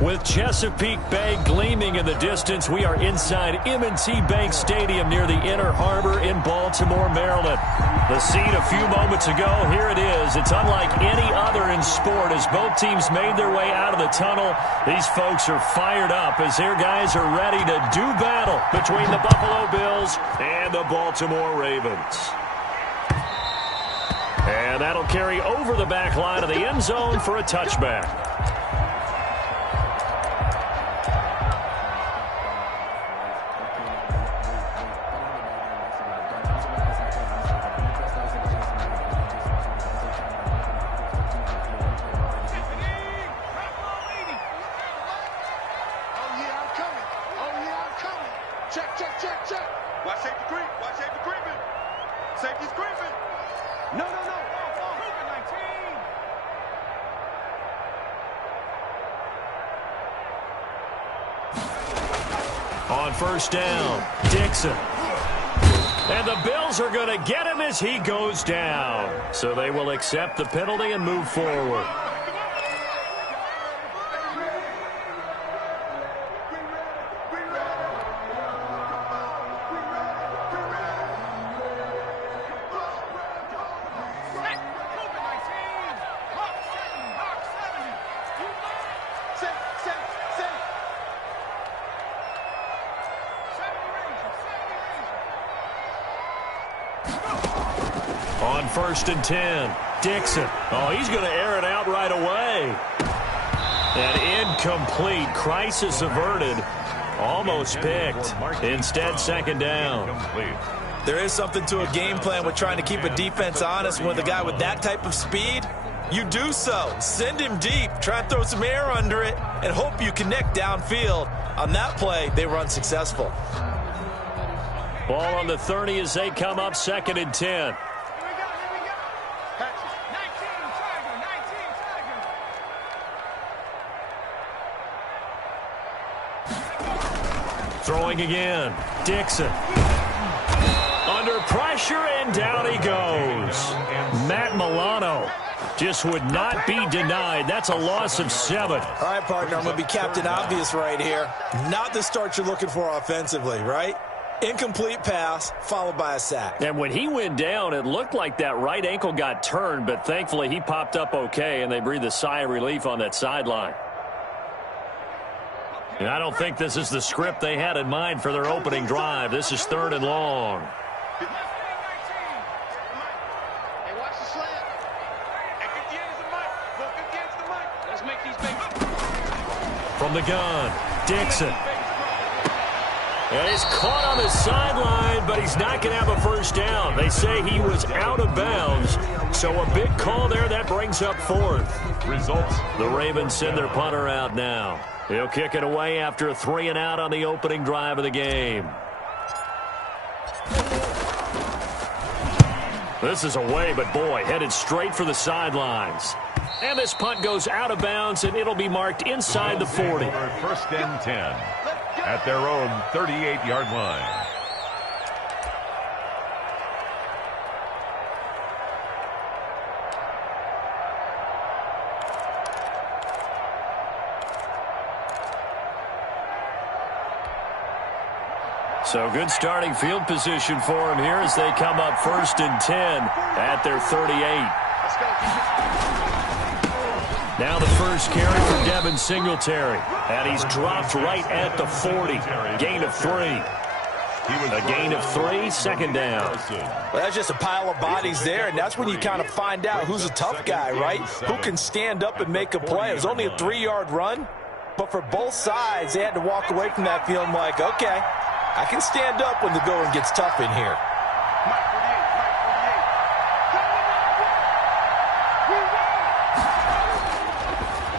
With Chesapeake Bay gleaming in the distance, we are inside M&T Bank Stadium near the Inner Harbor in Baltimore, Maryland. The scene a few moments ago, here it is. It's unlike any other in sport as both teams made their way out of the tunnel. These folks are fired up as their guys are ready to do battle between the Buffalo Bills and the Baltimore Ravens. And that'll carry over the back line of the end zone for a touchback. On first down, Dixon. And the Bills are going to get him as he goes down. So they will accept the penalty and move forward. On first and 10, Dixon. Oh, he's going to air it out right away. And incomplete. Crisis averted. Almost picked. Instead, second down. There is something to a game plan with trying to keep a defense honest. With a guy with that type of speed, you do so. Send him deep. Try and throw some air under it and hope you connect downfield. On that play, they were unsuccessful. Ball on the 30 as they come up second and 10. Throwing again, Dixon. Under pressure, and down he goes. Matt Milano just would not be denied. That's a loss of 7. All right, partner, I'm going to be Captain Obvious right here. Not the start you're looking for offensively, right? Incomplete pass, followed by a sack. And when he went down, it looked like that right ankle got turned, but thankfully he popped up okay, and they breathed a sigh of relief on that sideline. And I don't think this is the script they had in mind for their opening drive. This is 3rd and long. From the gun, Dixon. And he's caught on the sideline, but he's not going to have a first down. They say he was out of bounds, so a big call there. That brings up 4th. Results. The Ravens send their punter out now. He'll kick it away after a 3-and-out on the opening drive of the game. This is away, but boy, headed straight for the sidelines. And this punt goes out of bounds, and it'll be marked inside the 40. First and 10 at their own 38-yard line. So good starting field position for him here as they come up first and 10 at their 38. Now the first carry for Devin Singletary. And he's dropped right at the 40. Gain of 3. A gain of 3, second down. Well, that's just a pile of bodies there, and that's when you kind of find out who's a tough guy, right? Who can stand up and make a play. It was only a 3-yard run, but for both sides, they had to walk away from that feeling like, okay, I can stand up when the going gets tough in here.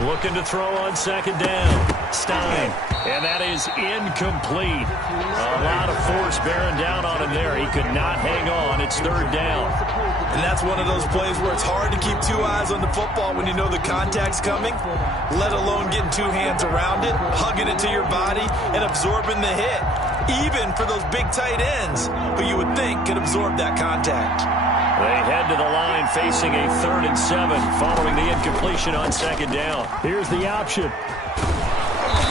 Looking to throw on second down. Stein. And that is incomplete. A lot of force bearing down on him there. He could not hang on. It's 3rd down. And that's one of those plays where it's hard to keep 2 eyes on the football when you know the contact's coming, let alone getting 2 hands around it, hugging it to your body, and absorbing the hit. Even for those big tight ends who you would think could absorb that contact. They head to the line facing a 3rd and 7 following the incompletion on second down. Here's the option.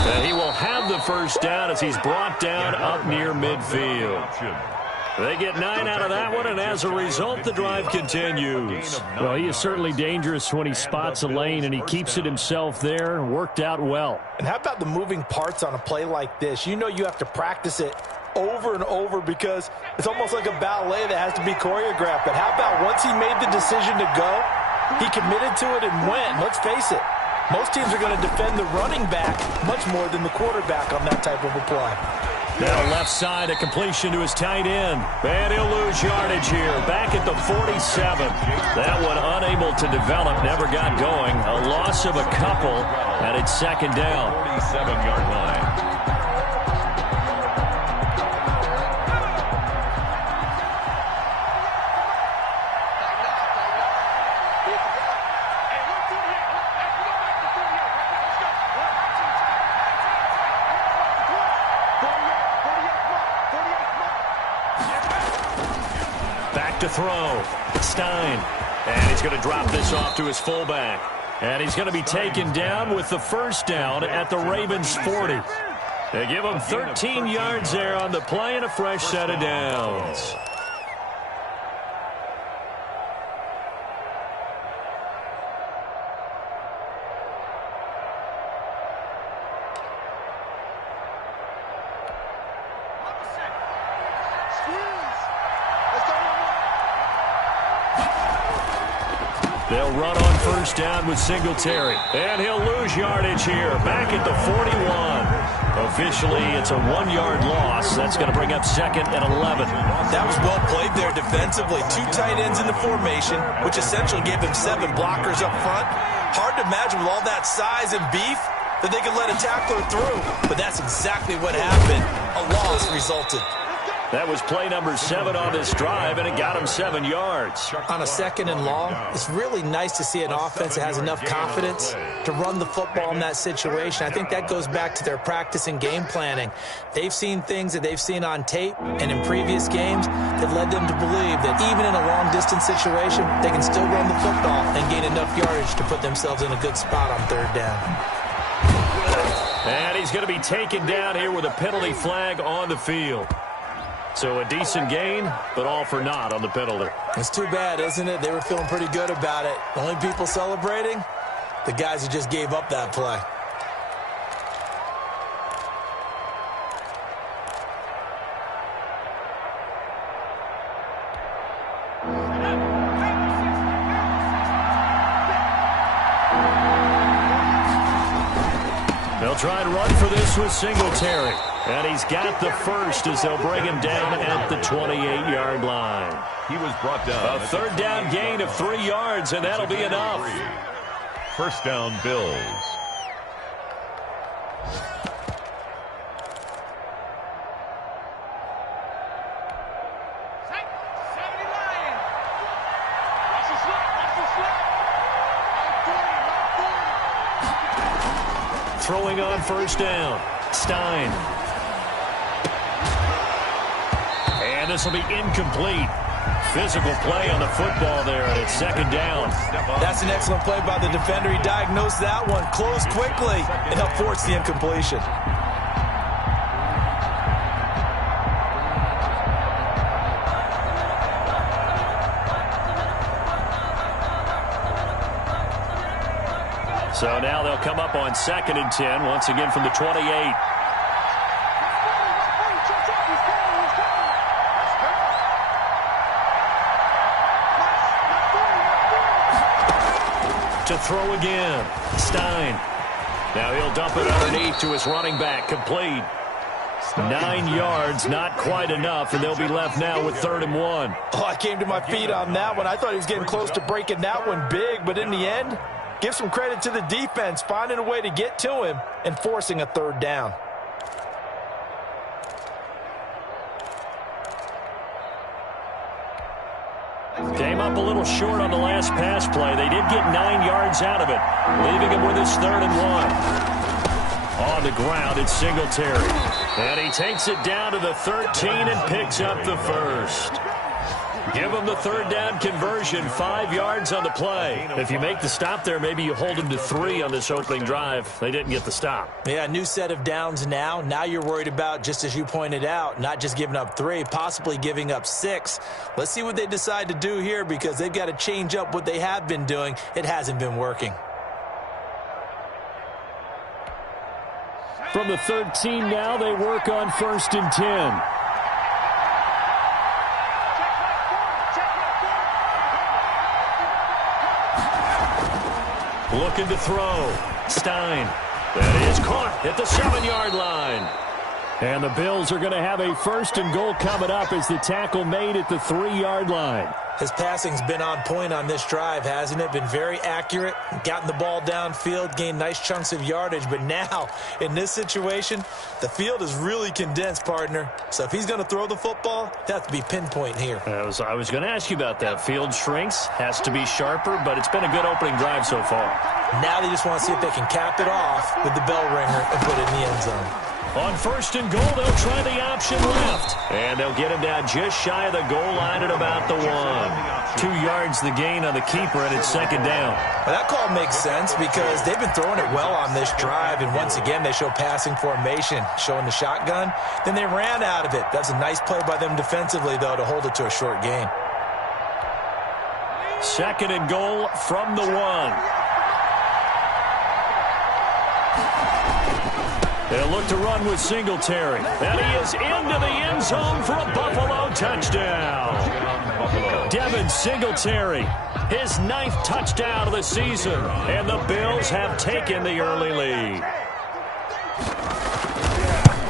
And he will have the first down as he's brought down up near midfield. They get 9 out of that one, and as a result, the drive continues. Well, he is certainly dangerous when he spots a lane, and he keeps it himself there. Worked out well. And how about the moving parts on a play like this? You know you have to practice it over and over because it's almost like a ballet that has to be choreographed. But how about once he made the decision to go, he committed to it and went. Let's face it, most teams are going to defend the running back much more than the quarterback on that type of a play. Now left side, a completion to his tight end. And he'll lose yardage here. Back at the 47. That one unable to develop, never got going. A loss of a couple, and it's second down. 47-yard line. To throw. Stein. And he's going to drop this off to his fullback. And he's going to be taken down with the first down at the Ravens' 40. They give him 13 yards there on the play and a fresh set of downs. They'll run on first down with Singletary. And he'll lose yardage here. Back at the 41. Officially, it's a 1-yard loss. That's going to bring up second and 11. That was well played there defensively. 2 tight ends in the formation, which essentially gave them 7 blockers up front. Hard to imagine with all that size and beef that they could let a tackler through. But that's exactly what happened. A loss resulted. That was play number 7 on this drive, and it got him 7 yards. On a second and long, it's really nice to see an offense that has enough confidence to run the football in that situation. I think that goes back to their practice and game planning. They've seen things that they've seen on tape and in previous games that led them to believe that even in a long-distance situation, they can still run the football and gain enough yardage to put themselves in a good spot on third down. And he's going to be taken down here with a penalty flag on the field. So a decent gain, but all for naught on the penalty. It's too bad, isn't it? They were feeling pretty good about it. The only people celebrating, the guys who just gave up that play. They'll try and run for this with Singletary. And he's got the first as they'll bring him down at the 28-yard line. He was brought down. A third down gain of 3 yards, and that'll be enough. First down, Bills. Throwing on first down. Stein. And this will be incomplete. Physical play on the football there, and it's second down. That's an excellent play by the defender. He diagnosed that one, closed quickly, and helped force the incompletion. So now they'll come up on 2nd and 10, once again from the 28. To throw again. Stein. Now he'll dump it underneath to his running back. Complete. 9 yards, not quite enough, and they'll be left now with 3rd and 1. Oh, I came to my feet on that one. I thought he was getting close to breaking that one big, but in the end, give some credit to the defense, finding a way to get to him and forcing a 3rd down. Came up a little short on the last pass play. They did get 9 yards out of it, leaving him with his 3rd and 1. On the ground, it's Singletary. And he takes it down to the 13 and picks up the first. Give them the third down conversion, 5 yards on the play. If you make the stop there, maybe you hold them to 3 on this opening drive. They didn't get the stop. Yeah, new set of downs now. Now you're worried about, just as you pointed out, not just giving up 3, possibly giving up 6. Let's see what they decide to do here, because they've got to change up what they have been doing. It hasn't been working. From the 13 now, they work on 1st and 10. Looking to throw. Stein. That is caught at the 7-yard line. And the Bills are going to have a 1st and goal coming up as the tackle made at the 3-yard line. His passing's been on point on this drive, hasn't it? Been very accurate, gotten the ball downfield, gained nice chunks of yardage. But now, in this situation, the field is really condensed, partner. So if he's going to throw the football, they have to be pinpoint here. I was going to ask you about that. Field shrinks, has to be sharper, but it's been a good opening drive so far. Now they just want to see if they can cap it off with the bell ringer and put it in the end zone. On 1st and goal, they'll try the option left. And they'll get him down just shy of the goal line at about the 1. 2 yards the gain on the keeper, and it's 2nd down. Well, that call makes sense because they've been throwing it well on this drive, and once again they show passing formation, showing the shotgun. Then they ran out of it. That's a nice play by them defensively, though, to hold it to a short gain. 2nd and goal from the 1. They'll look to run with Singletary. And he is into the end zone for a Buffalo touchdown. Devin Singletary, his 9th touchdown of the season. And the Bills have taken the early lead.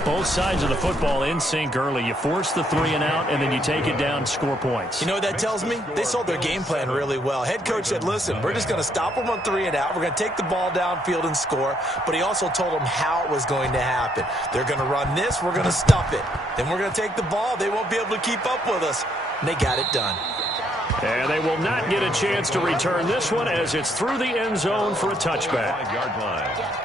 Both sides of the football in sync early. You force the 3 and out, and then you take it down, score points. You know what that tells me? They sold their game plan really well. Head coach said, listen, we're just going to stop them on 3 and out. We're going to take the ball downfield and score. But he also told them how it was going to happen. They're going to run this. We're going to stuff it. Then we're going to take the ball. They won't be able to keep up with us. And they got it done. And they will not get a chance to return this one as it's through the end zone for a touchback. 5-yard line.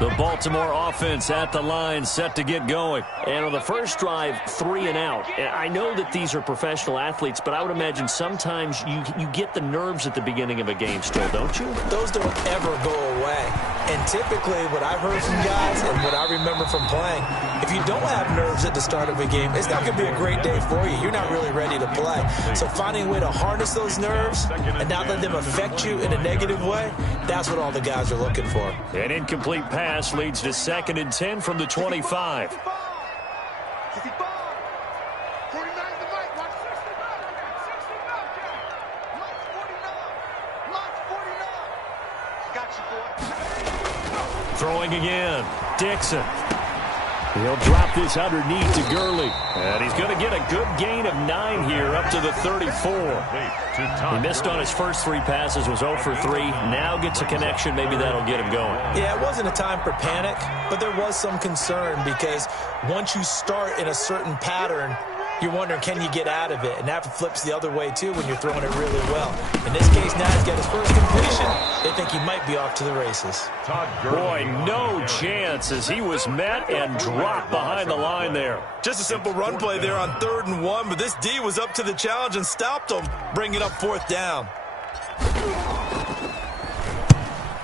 The Baltimore offense at the line, set to get going. And on the first drive, 3 and out. And I know that these are professional athletes, but I would imagine sometimes you get the nerves at the beginning of a game still, don't you? Those don't ever go away. And typically what I've heard from guys and what I remember from playing, if you don't have nerves at the start of a game, it's not going to be a great day for you. You're not really ready to play. So finding a way to harness those nerves and not let them affect you in a negative way, that's what all the guys are looking for. An incomplete pass leads to 2nd and 10 from the 25. Throwing again. Dixon. He'll drop this underneath to Gurley. And he's going to get a good gain of 9 here up to the 34. He missed on his first 3 passes, was 0 for 3. Now gets a connection. Maybe that'll get him going. Yeah, it wasn't a time for panic, but there was some concern because once you start in a certain pattern, you're wondering, can you get out of it? And that flips the other way, too, when you're throwing it really well. In this case, now he's got his first completion. They think he might be off to the races. Boy, no chance as he was met and dropped behind the line there. Just a simple run play there on 3rd and 1, but this D was up to the challenge and stopped him, bringing up 4th down.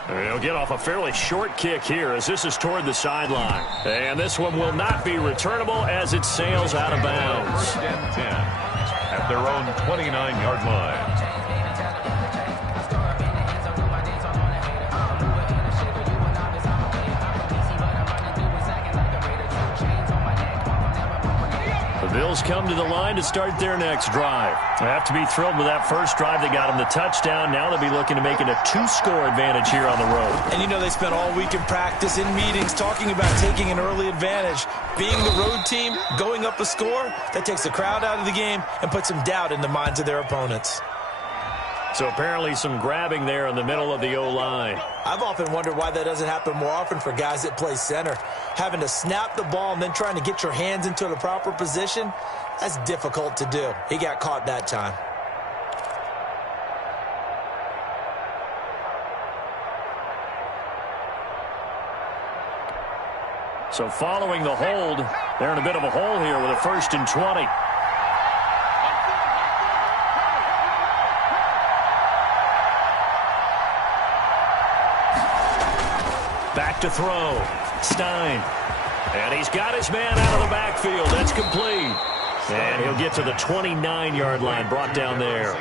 He'll get off a fairly short kick here as this is toward the sideline. And this one will not be returnable as it sails out of bounds. 1st and 10 at their own 29-yard line. The Bills come to the line to start their next drive. They have to be thrilled with that first drive. They got them the touchdown. Now they'll be looking to make it a 2-score advantage here on the road. And you know they spent all week in practice, in meetings, talking about taking an early advantage. Being the road team, going up a score, that takes the crowd out of the game and puts some doubt in the minds of their opponents. So apparently some grabbing there in the middle of the O-line. I've often wondered why that doesn't happen more often for guys that play center. Having to snap the ball and then trying to get your hands into the proper position, that's difficult to do. He got caught that time. So following the hold, they're in a bit of a hole here with a 1st and 20. Back to throw. Stein. And he's got his man out of the backfield. That's complete. And he'll get to the 29-yard line, brought down there.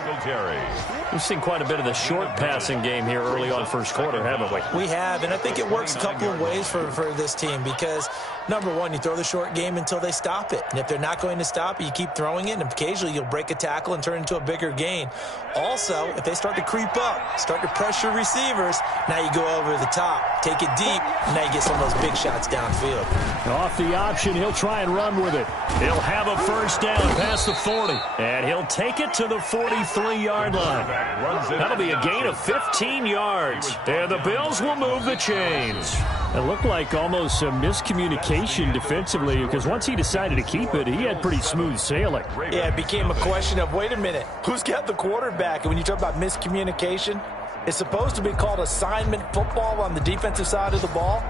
We've seen quite a bit of the short passing game here early on first quarter, haven't we? We have, and I think it works a couple of ways for this team because, number one, you throw the short game until they stop it. And if they're not going to stop it, you keep throwing it, and occasionally you'll break a tackle and turn it into a bigger gain. Also, if they start to creep up, start to pressure receivers, now you go over the top, take it deep, and now you get some of those big shots downfield. Off the option, he'll try and run with it. He'll have a first down past the 40, and he'll take it to the 43-yard line. That'll be a gain of 15 yards, and the Bills will move the chains. It looked like almost a miscommunication defensively because once he decided to keep it, he had pretty smooth sailing. Yeah, it became a question of, wait a minute, who's got the quarterback? And when you talk about miscommunication, it's supposed to be called assignment football on the defensive side of the ball,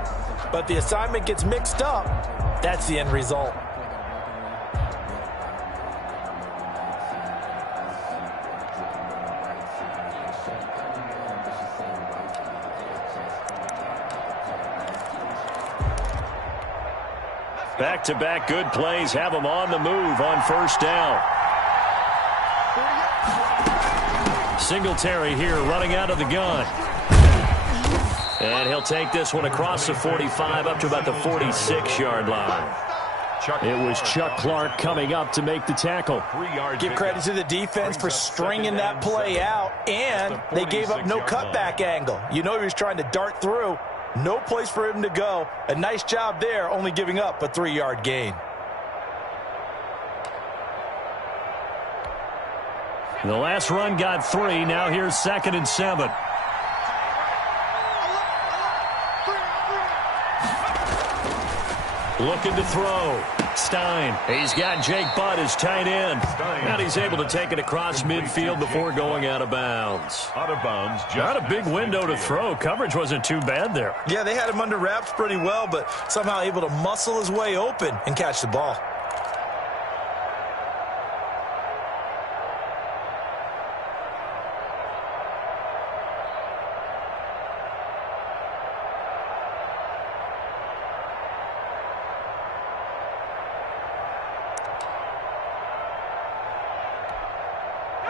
but the assignment gets mixed up. That's the end result. Back-to-back good plays have him on the move on first down. Singletary here running out of the gun. And he'll take this one across the 45 up to about the 46-yard line. It was Chuck Clark coming up to make the tackle. Give credit to the defense for stringing that play out, and they gave up no cutback angle. You know he was trying to dart through. No place for him to go. A nice job there, only giving up a 3-yard gain. The last run got 3. Now here's 2nd and 7. Looking to throw. Stein. He's got Jake Butt as tight end. And he's able to take it across midfield before going out of bounds. Out of bounds. Not a big window to throw. Coverage wasn't too bad there. Yeah, they had him under wraps pretty well, but somehow able to muscle his way open and catch the ball.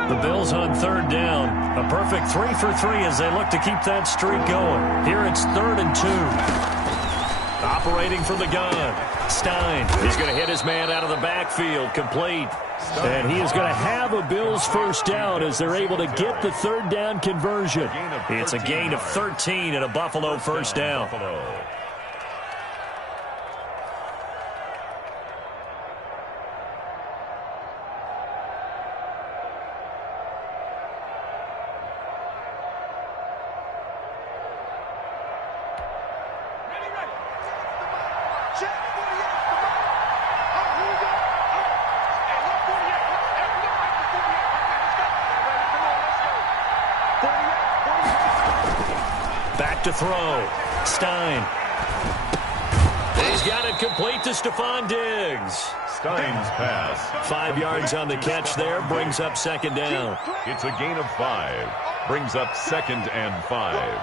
The Bills on 3rd down. A perfect 3 for 3 as they look to keep that streak going. Here it's 3rd and 2. Operating from the gun. Stein. He's going to hit his man out of the backfield. Complete. And he is going to have a Bills first down as they're able to get the 3rd down conversion. It's a gain of 13 and a Buffalo first down. Back to throw. Stein. He's got it complete to Stephon Diggs. Stein's pass. 5 yards on the catch there. Brings up 2nd down. It's a gain of 5. Brings up 2nd and 5.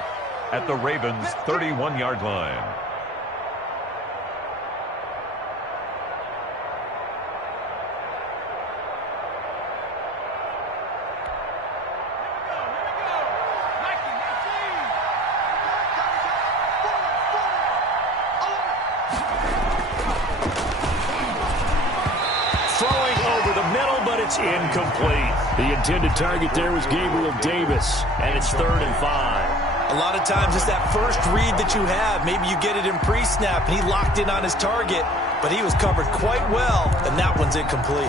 At the Ravens' 31-yard line. Incomplete. The intended target there was Gabriel Davis, and it's 3rd and 5. A lot of times it's that first read that you have. Maybe you get it in pre-snap, and he locked in on his target, but he was covered quite well, and that one's incomplete.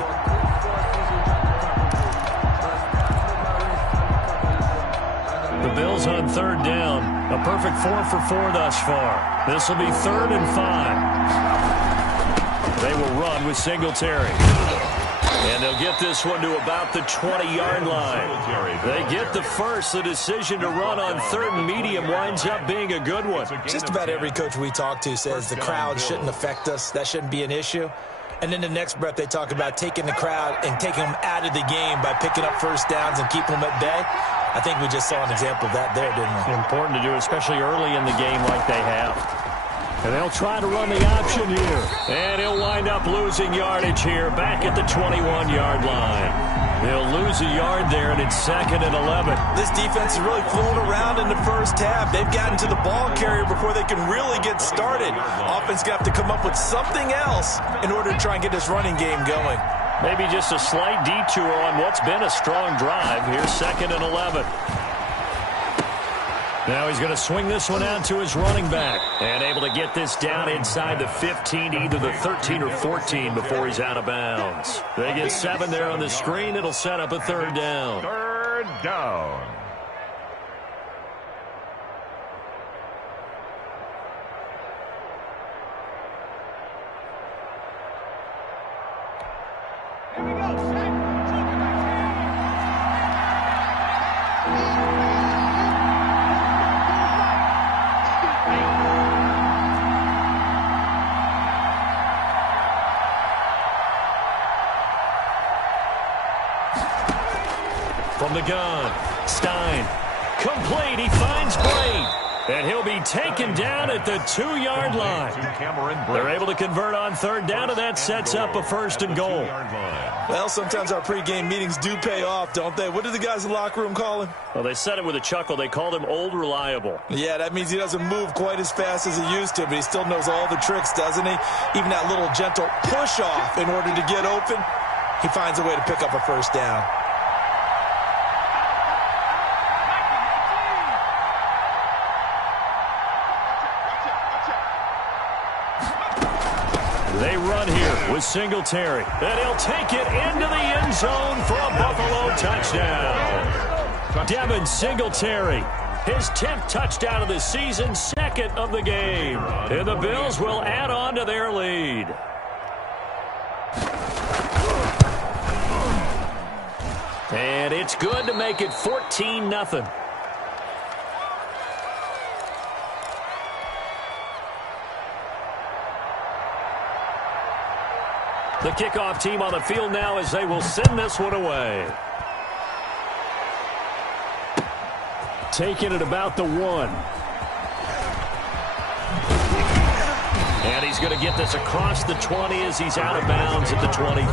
The Bills on 3rd down. A perfect 4 for 4 thus far. This will be 3rd and 5. They will run with Singletary. And they'll get this one to about the 20-yard line. They get the first. The decision to run on 3rd and medium winds up being a good one. Just about every coach we talk to says the crowd shouldn't affect us. That shouldn't be an issue. And then the next breath, they talk about taking the crowd and taking them out of the game by picking up first downs and keeping them at bay. I think we just saw an example of that there, didn't we? Important to do, especially early in the game like they have. And they'll try to run the option here. And he'll wind up losing yardage here back at the 21-yard line. They'll lose a yard there, and it's 2nd and 11. This defense is really fooling around in the first half. They've gotten to the ball carrier before they can really get started. Offense got to come up with something else in order to try and get this running game going. Maybe just a slight detour on what's been a strong drive. Here's 2nd and 11. Now he's going to swing this one out to his running back. And able to get this down inside the 15, either the 13 or 14 before he's out of bounds. They get 7 there on the screen. It'll set up a 3rd down. 3rd down. From the gun, Stein, complete, he finds Blade, and he'll be taken down at the 2-yard line. They're able to convert on 3rd down, and that sets up a 1st and goal. Well, sometimes our pregame meetings do pay off, don't they? What did the guys in the locker room call him? Well, they said it with a chuckle. They called him Old Reliable. Yeah, that means he doesn't move quite as fast as he used to, but he still knows all the tricks, doesn't he? Even that little gentle push-off in order to get open, he finds a way to pick up a 1st down. They run here with Singletary. And he'll take it into the end zone for a Buffalo touchdown. Devin Singletary, his 10th touchdown of the season, 2nd of the game. And the Bills will add on to their lead. And it's good to make it 14-0. The kickoff team on the field now as they will send this one away. Taking it about the 1. And he's going to get this across the 20 as he's out of bounds at the 23.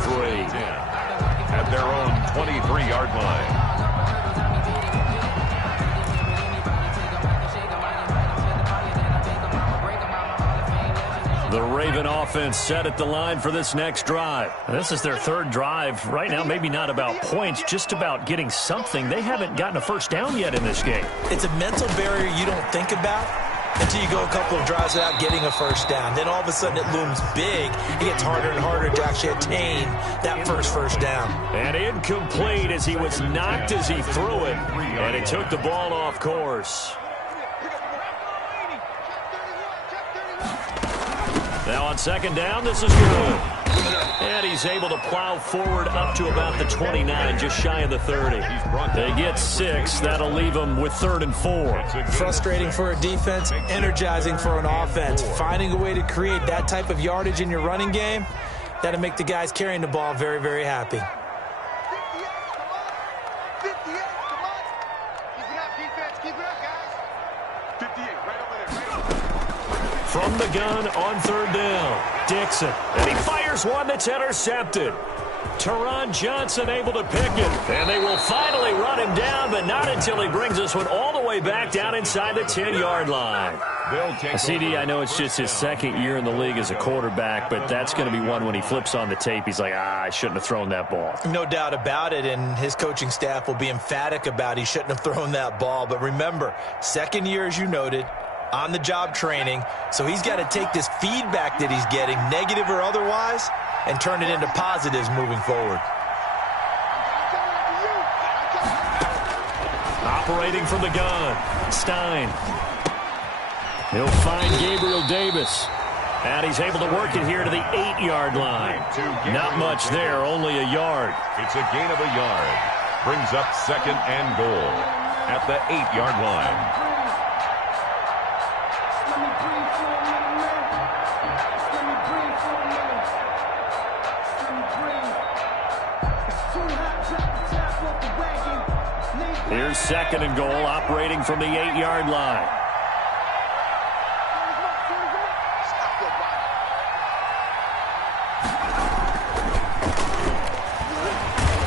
At their own 23-yard line. The Raven offense set at the line for this next drive. This is their 3rd drive. Right now, maybe not about points, just about getting something. They haven't gotten a 1st down yet in this game. It's a mental barrier you don't think about until you go a couple of drives without getting a 1st down. Then all of a sudden it looms big. It gets harder and harder to actually attain that first down. And incomplete as he was knocked as he threw it. And he took the ball off course. Now on 2nd down, this is good. And he's able to plow forward up to about the 29, just shy of the 30. They get 6. That'll leave them with 3rd and 4. Frustrating for a defense, energizing for an offense. Finding a way to create that type of yardage in your running game, that'll make the guys carrying the ball very, very happy. From the gun on 3rd down, Dixon. And he fires one that's intercepted. Teron Johnson able to pick it. And they will finally run him down, but not until he brings this one all the way back down inside the 10-yard line. CD, I know it's just his 2nd year in the league as a quarterback, but that's going to be one when he flips on the tape. He's like, I shouldn't have thrown that ball. No doubt about it, and his coaching staff will be emphatic about he shouldn't have thrown that ball. But remember, 2nd year, as you noted, on-the-job training, so he's got to take this feedback that he's getting, negative or otherwise, and turn it into positives moving forward. Operating from the gun, Stein. He'll find Gabriel Davis. And he's able to work it here to the 8-yard line. Not much there, only a yard. It's a gain of a yard. Brings up 2nd and goal at the 8-yard line. Here's 2nd and goal, operating from the 8-yard line.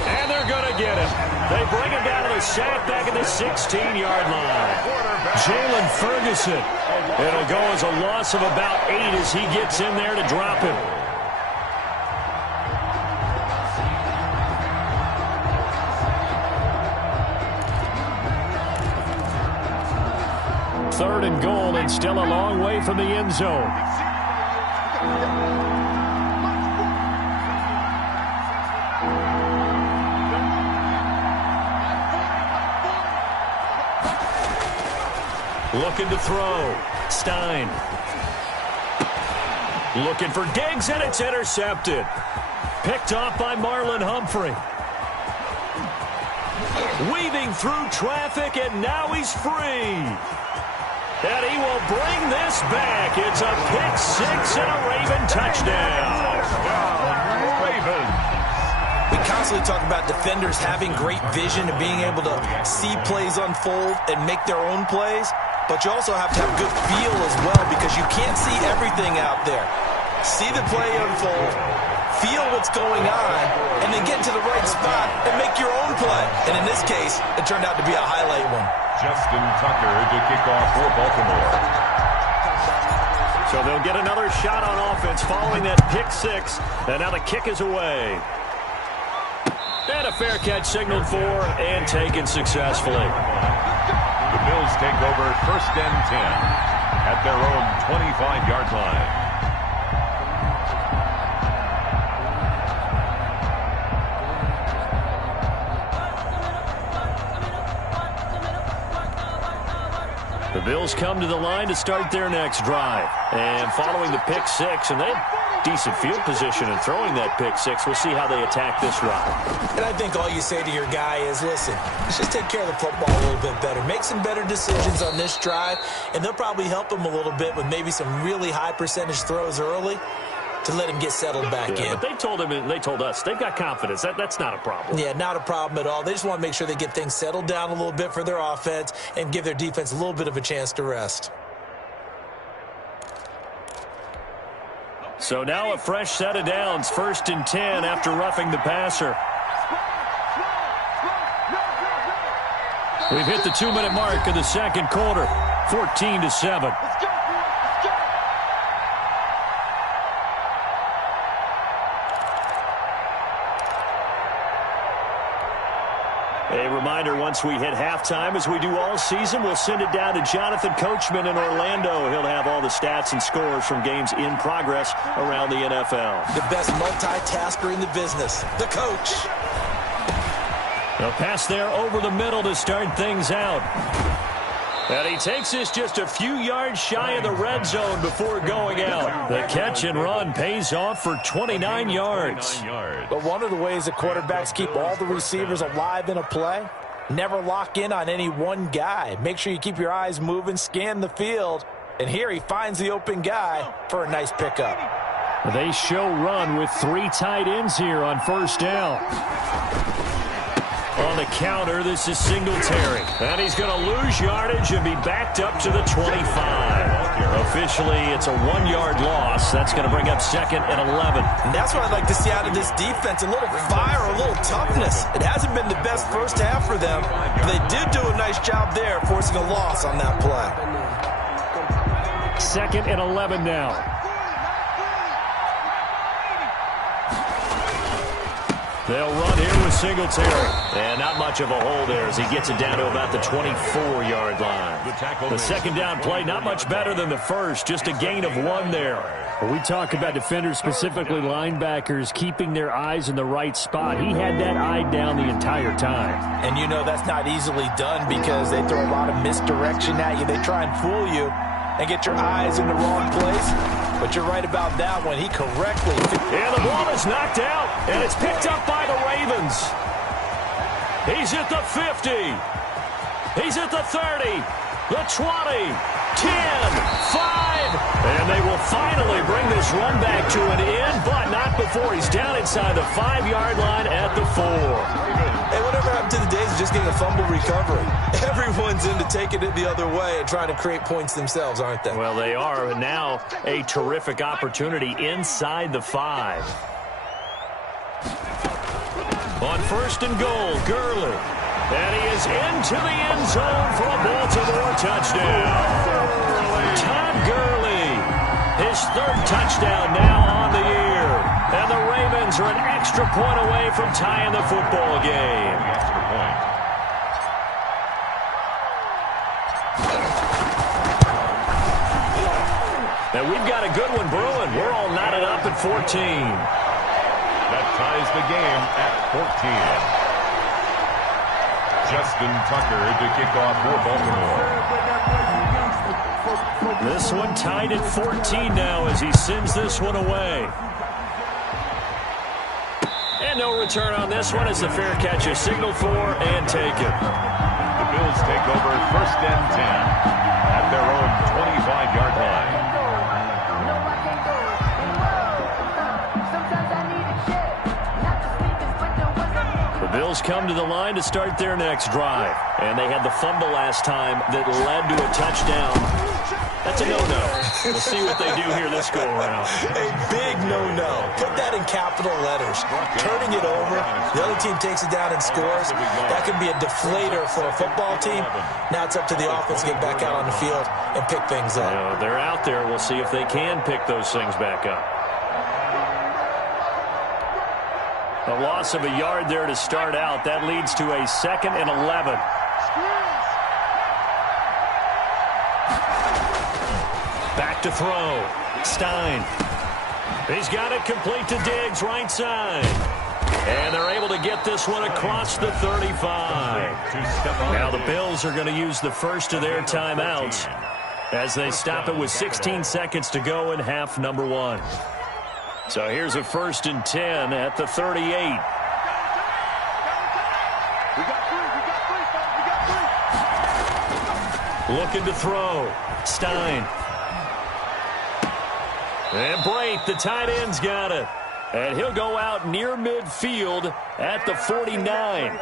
And they're going to get him. They bring him down to the sack back at the 16-yard line. Jalen Ferguson. It'll go as a loss of about 8 as he gets in there to drop him. Third and goal, and still a long way from the end zone. Looking to throw. Stein. Looking for Diggs, and it's intercepted. Picked off by Marlon Humphrey. Weaving through traffic, and now he's free. And he will bring this back. It's a pick 6 and a Raven touchdown. Ravens. We constantly talk about defenders having great vision and being able to see plays unfold and make their own plays. But you also have to have good feel as well, because you can't see everything out there. See the play unfold, feel what's going on, and then get to the right spot and make your own play. And in this case, it turned out to be a highlight one. Justin Tucker to kick off for Baltimore. So they'll get another shot on offense following that pick 6. And now the kick is away. And a fair catch signaled for and taken successfully. The Bills take over 1st and 10 at their own 25-yard line. The Bills come to the line to start their next drive. And following the pick 6, and they have decent field position in throwing that pick 6. We'll see how they attack this drive. And I think all you say to your guy is, listen, let's just take care of the football a little bit better. Make some better decisions on this drive, and they'll probably help him a little bit with maybe some really high percentage throws early to let him get settled back in. But they told him, and they told us, they've got confidence. That's not a problem. Yeah, not a problem at all. They just want to make sure they get things settled down a little bit for their offense and give their defense a little bit of a chance to rest. So now a fresh set of downs, 1st and 10 after roughing the passer. We've hit the 2-minute mark of the 2nd quarter, 14-7. A reminder, once we hit halftime, as we do all season, we'll send it down to Jonathan Coachman in Orlando. He'll have all the stats and scores from games in progress around the NFL. The best multitasker in the business, the coach. A pass there over the middle to start things out. And he takes this just a few yards shy of the red zone before going out. The catch and run pays off for 29 yards. But one of the ways that quarterbacks keep all the receivers alive in a play, never lock in on any one guy. Make sure you keep your eyes moving, scan the field. And here he finds the open guy for a nice pickup. They show run with 3 tight ends here on 1st down. On the counter, this is Singletary. And he's going to lose yardage and be backed up to the 25. Officially, it's a 1-yard loss. That's going to bring up 2nd and 11. And that's what I'd like to see out of this defense, a little fire, a little toughness. It hasn't been the best first half for them, but they did do a nice job there, forcing a loss on that play. 2nd and 11 now. They'll run here with Singletary. And not much of a hole there as he gets it down to about the 24-yard line. The 2nd down play, not much better than the first, just a gain of 1 there. When we talk about defenders, specifically linebackers, keeping their eyes in the right spot, he had that eye down the entire time. And you know that's not easily done because they throw a lot of misdirection at you. They try and fool you. and get your eyes in the wrong place. But you're right about that one. He correctly... And the ball is knocked out, and it's picked up by the Ravens. He's at the 50. He's at the 30, the 20, 10, 5. And they will finally bring this run back to an end, but not before he's down inside the 5-yard line at the 4. Hey, whatever happened to the days of just getting a fumble recovery? Everyone's into taking it the other way and trying to create points themselves, aren't they? Well, they are. Now a terrific opportunity inside the 5. On 1st and goal, Gurley. And he is into the end zone for a Baltimore touchdown. Todd Gurley, his 3rd touchdown now on the year. And the Ravens are an extra point away from tying the football game. Extra point. And we've got a good one brewing. We're all knotted up at 14. That ties the game at 14. Justin Tucker to kick off for Baltimore. This one tied at 14 now as he sends this one away. And no return on this one as the fair catch is signaled for and taken. The Bills take over 1st and 10 at their own 25-yard line. Bills come to the line to start their next drive. And they had the fumble last time that led to a touchdown. That's a no-no. We'll see what they do here this go-around. A big no-no. Put that in capital letters. Turning it over, the other team takes it down and scores. That can be a deflator for a football team. Now it's up to the offense to get back out on the field and pick things up. They're out there. We'll see if they can pick those things back up. A loss of a yard there to start out. That leads to a 2nd and 11. Back to throw. Stein. He's got it complete to Diggs, right side. And they're able to get this one across the 35. Now the Bills are going to use the first of their timeouts as they stop it with 16 seconds to go in half number 1. So here's a 1st and 10 at the 38. Looking to throw. Stein. And Brate, the tight end's got it. And he'll go out near midfield at the 49.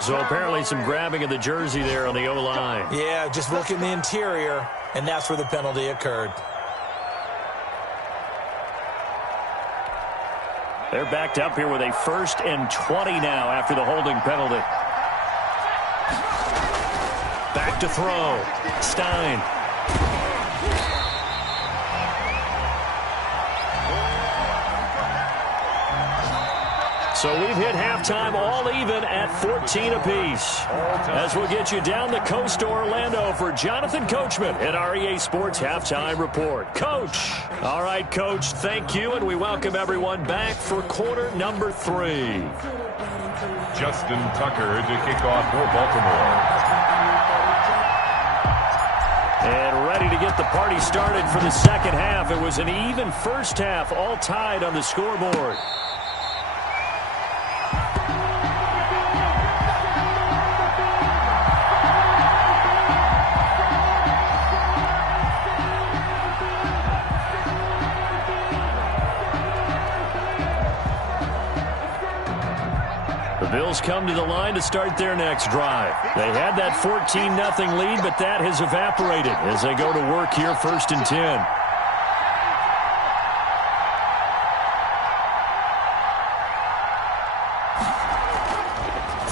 So apparently some grabbing of the jersey there on the O-line. Yeah, just look in the interior, and that's where the penalty occurred. They're backed up here with a 1st and 20 now after the holding penalty. Back to throw. Stein. So we've hit halftime all even at 14 apiece. As we'll get you down the coast to Orlando for Jonathan Coachman at REA Sports Halftime Report. Coach. All right, Coach, thank you, and we welcome everyone back for quarter number 3. Justin Tucker to kick off for Baltimore. And ready to get the party started for the second half. It was an even first half, all tied on the scoreboard. Bills come to the line to start their next drive. They had that 14-0 lead, but that has evaporated as they go to work here 1st and 10.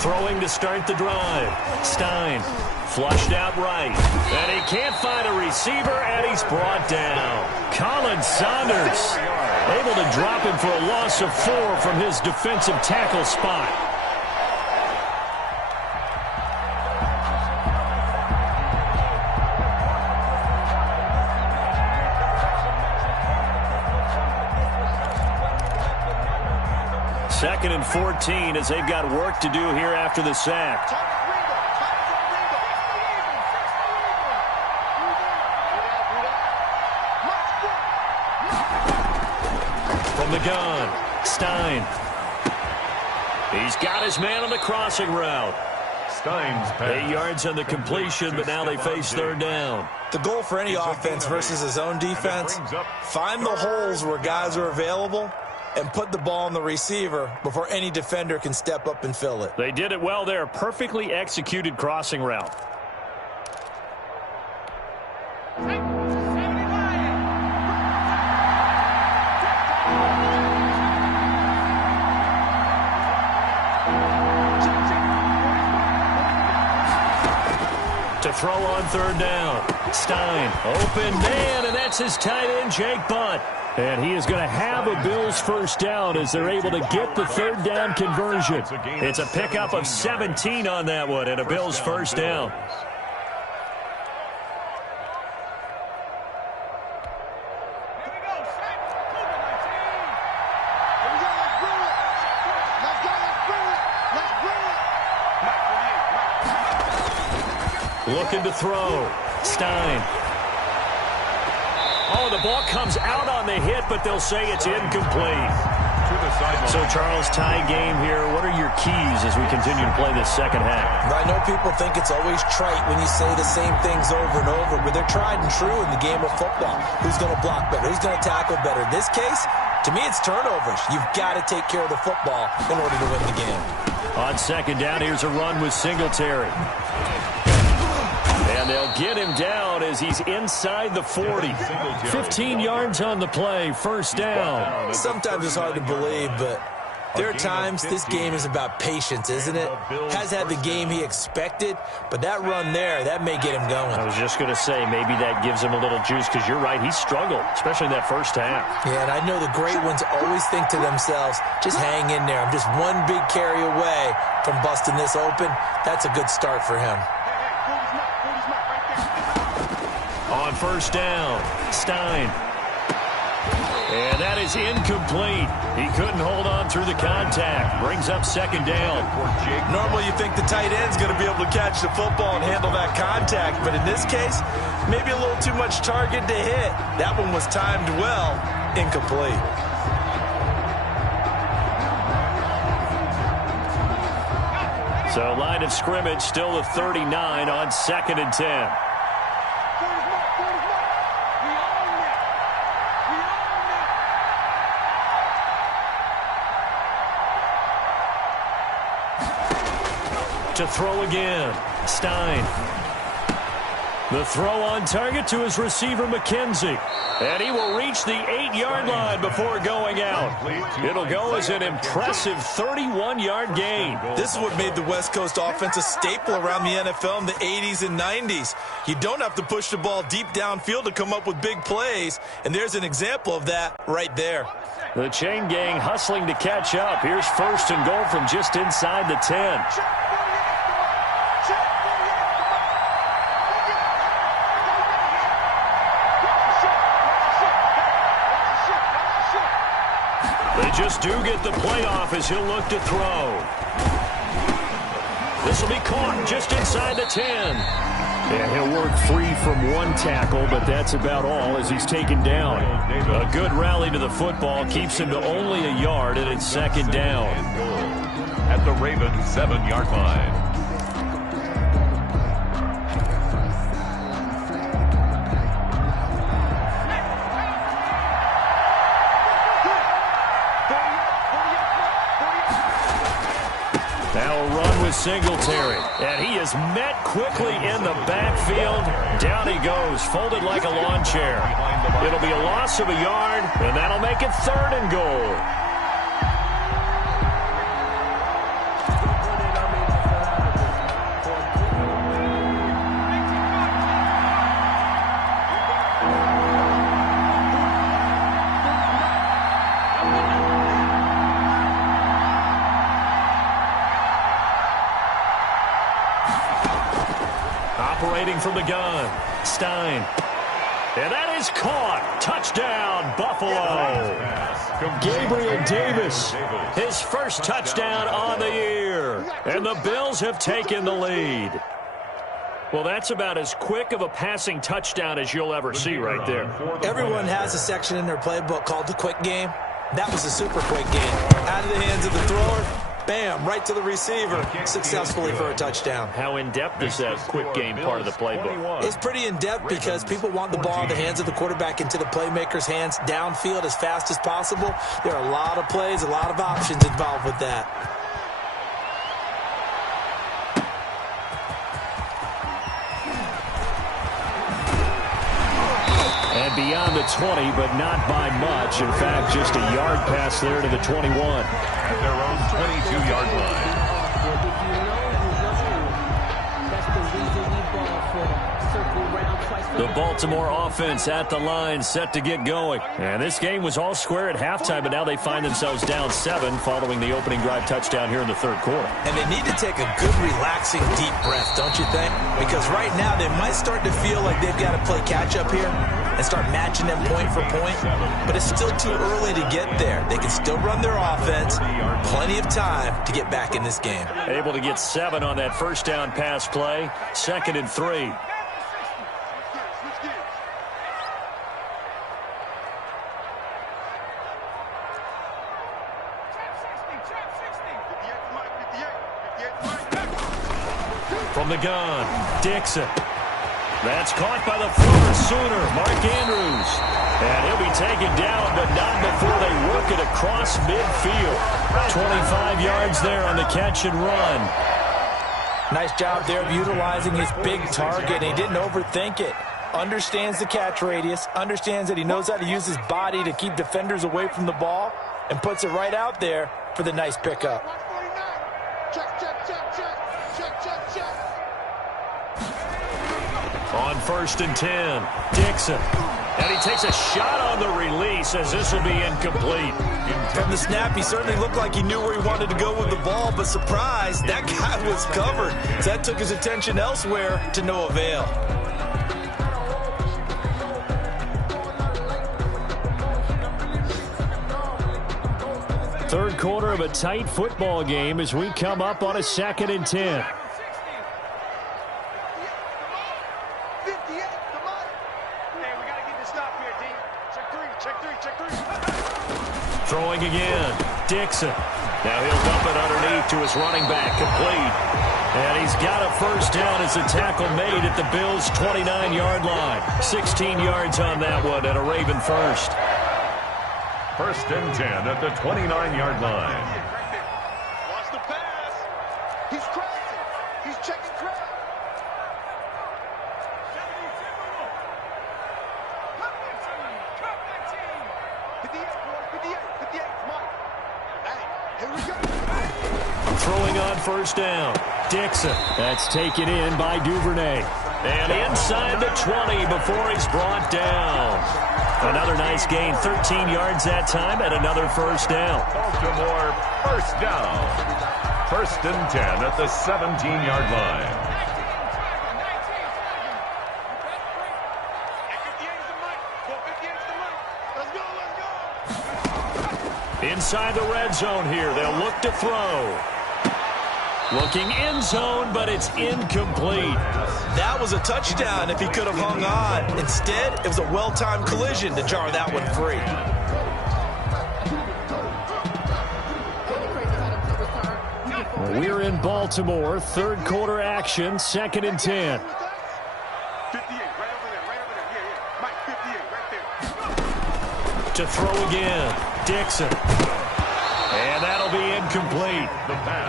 Throwing to start the drive. Stein flushed out right. And he can't find a receiver, and he's brought down. Colin Saunders able to drop him for a loss of 4 from his defensive tackle spot. Second and 14 as they've got work to do here after the sack. gun. Stein. He's got his man on the crossing route. Stein's pass. 8 yards on the completion, but now they face third down. The goal for any offense versus his own defense, find the holes where guys are available and put the ball on the receiver before any defender can step up and fill it. They did it well there. Perfectly executed crossing route. To throw on third down. Stein, open man, and that's his tight end, Jake Butt. And he is going to have a Bills first down as they're able to get the third down conversion. It's a pickup of 17 on that one and a Bills first down. Looking to throw. Stein. Oh, the ball comes out on the hit, but they'll say it's incomplete. So, Charles, tie game here. What are your keys as we continue to play this second half? I know people think it's always trite when you say the same things over and over, but they're tried and true in the game of football. Who's going to block better? Who's going to tackle better? In this case, to me, it's turnovers. You've got to take care of the football in order to win the game. On second down, here's a run with Singletary. And they'll get him down as he's inside the 40. 15 yards on the play, first down. Sometimes it's hard to believe, but there are times this game is about patience, isn't it? Has had the game he expected, but that run there, that may get him going. I was just going to say, maybe that gives him a little juice, because you're right, he struggled, especially in that first half. Yeah, and I know the great ones always think to themselves, just hang in there. I'm just one big carry away from busting this open. That's a good start for him. On first down, Stein. And that is incomplete. He couldn't hold on through the contact. Brings up second down. Normally you think the tight end's going to be able to catch the football and handle that contact, but in this case, maybe a little too much target to hit. That one was timed well, incomplete. So line of scrimmage still the 39 on second and 10. To throw again, Stein. The throw on target to his receiver, McKenzie. And he will reach the 8-yard line before going out. It'll go as an impressive 31-yard gain. This is what made the West Coast offense a staple around the NFL in the 80s and 90s. You don't have to push the ball deep downfield to come up with big plays, and there's an example of that right there. The chain gang hustling to catch up. Here's first and goal from just inside the 10. They just do get the playoff as he'll look to throw. This will be caught just inside the 10. Yeah, he'll work free from one tackle, but that's about all as he's taken down. A good rally to the football keeps him to only a yard, and it's second down. At the Ravens' 7-yard line. Singletary, and he is met quickly in the backfield. Down he goes, folded like a lawn chair. It'll be a loss of a yard, and that'll make it third and goal. Operating from the gun, Stein. And that is caught. Touchdown, Buffalo. Gabriel Davis, his first touchdown on the year. And the Bills have taken the lead. Well, that's about as quick of a passing touchdown as you'll ever see right there. Everyone has a section in their playbook called the quick game. That was a super quick game. Out of the hands of the thrower, bam, right to the receiver, successfully for a touchdown. How in-depth is that quick game part of the playbook? It's pretty in-depth because people want the ball in the hands of the quarterback into the playmaker's hands downfield as fast as possible. There are a lot of plays, a lot of options involved with that. And beyond the 20, but not by much. In fact, just a yard pass there to the 21. At their own 22-yard line. The Baltimore offense at the line, set to get going. And this game was all square at halftime, but now they find themselves down 7 following the opening drive touchdown here in the third quarter. And they need to take a good, relaxing, deep breath, don't you think? Because right now they might start to feel like they've got to play catch-up here and start matching them point for point. But it's still too early to get there. They can still run their offense. Plenty of time to get back in this game. Able to get 7 on that first down pass play. 2nd and 3. From the gun, Dixon. That's caught by the former Sooner, Mark Andrews. And he'll be taken down, but not before they work it across midfield. 25 yards there on the catch and run. Nice job there of utilizing his big target. He didn't overthink it. Understands the catch radius, understands that he knows how to use his body to keep defenders away from the ball, and puts it right out there for the nice pickup. On 1st and 10, Dixon. And he takes a shot on the release as this will be incomplete. From the snap, he certainly looked like he knew where he wanted to go with the ball, but surprise, that guy was covered. So that took his attention elsewhere to no avail. Third quarter of a tight football game as we come up on a 2nd and 10. Throwing again, Dixon. Now he'll dump it underneath to his running back, complete. And he's got a first down as the tackle made at the Bills' 29-yard line. 16 yards on that one and a Raven first. 1st and 10 at the 29-yard line. Watch the pass. He's crossing. He's checking crowd. Throwing on first down, Dixon. That's taken in by Duvernay. And inside the 20 before he's brought down. Another nice gain, 13 yards that time, and another first down. Baltimore, first down. 1st and 10 at the 17-yard line. Inside the red zone here, they'll look to throw. Looking end zone, but it's incomplete. That was a touchdown if he could have hung on. Instead, it was a well-timed collision to jar that one free. We're in Baltimore, third quarter action, 2nd and 10. 58, right over there, right over there. Yeah. Mike, 58, right there. To throw again, Dixon. And that'll be incomplete.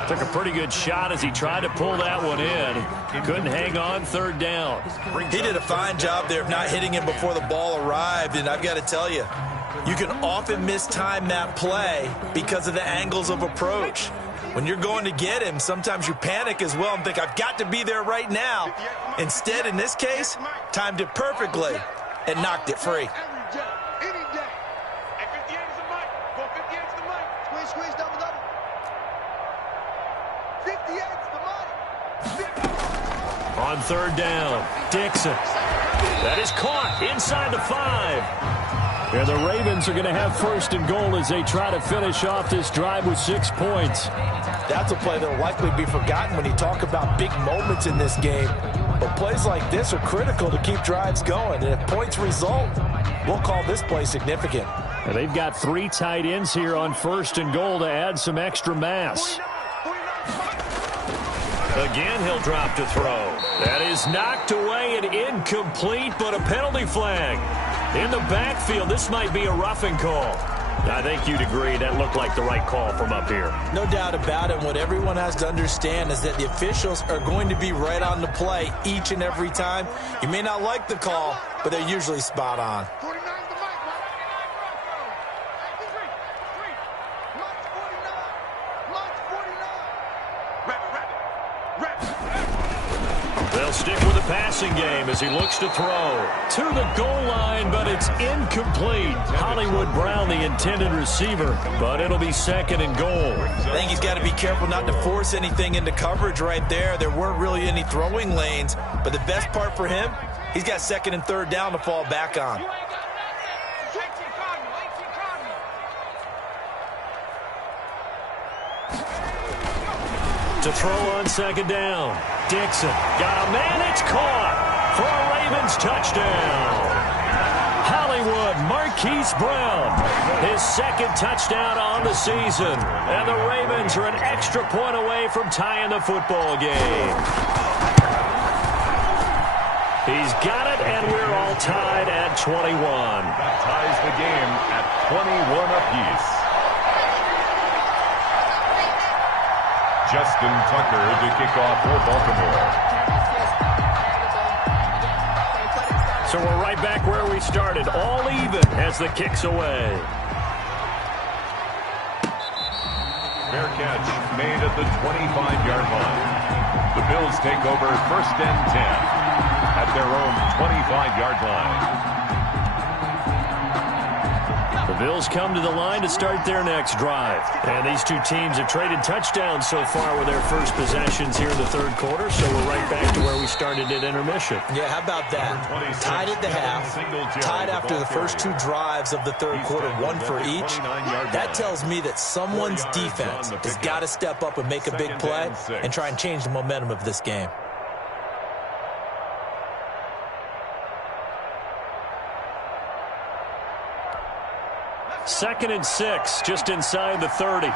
Took a pretty good shot as he tried to pull that one in. Couldn't hang on, 3rd down. He did a fine job there of not hitting him before the ball arrived, and I've got to tell you, you can often mistime that play because of the angles of approach. When you're going to get him, sometimes you panic as well and think, I've got to be there right now. Instead, in this case, timed it perfectly and knocked it free. On 3rd down, Dixon. That is caught inside the 5. And the Ravens are going to have 1st and goal as they try to finish off this drive with 6 points. That's a play that will likely be forgotten when you talk about big moments in this game. But plays like this are critical to keep drives going. And if points result, we'll call this play significant. And they've got 3 tight ends here on 1st and goal to add some extra mass. Again, he'll drop to throw. That is knocked away and incomplete, but a penalty flag. In the backfield, this might be a roughing call. I think you'd agree that looked like the right call from up here. No doubt about it. What everyone has to understand is that the officials are going to be right on the play each and every time. You may not like the call, but they're usually spot on. They'll stick with the passing game as he looks to throw to the goal line, but it's incomplete. Hollywood Brown, the intended receiver, but it'll be 2nd and goal. I think he's got to be careful not to force anything into coverage right there. There weren't really any throwing lanes, but the best part for him, he's got 2nd and 3rd down to fall back on. To throw on 2nd down. Dixon got a man. It's caught for a Ravens touchdown. Hollywood Marquise Brown, his 2nd touchdown on the season. And the Ravens are an extra point away from tying the football game. He's got it, and we're all tied at 21. That ties the game at 21 apiece. Justin Tucker to kick off for Baltimore. So we're right back where we started, all even as the kick's away. Fair catch made at the 25-yard line. The Bills take over 1st and 10 at their own 25-yard line. The Bills come to the line to start their next drive. And these two teams have traded touchdowns so far with their first possessions here in the 3rd quarter, so we're right back to where we started at intermission. Yeah, how about that? Tied at the half, tied after the first 2 drives of the 3rd quarter, 1 for each. That tells me that someone's defense has got to step up and make a big play and try and change the momentum of this game. 2nd and 6, just inside the 30.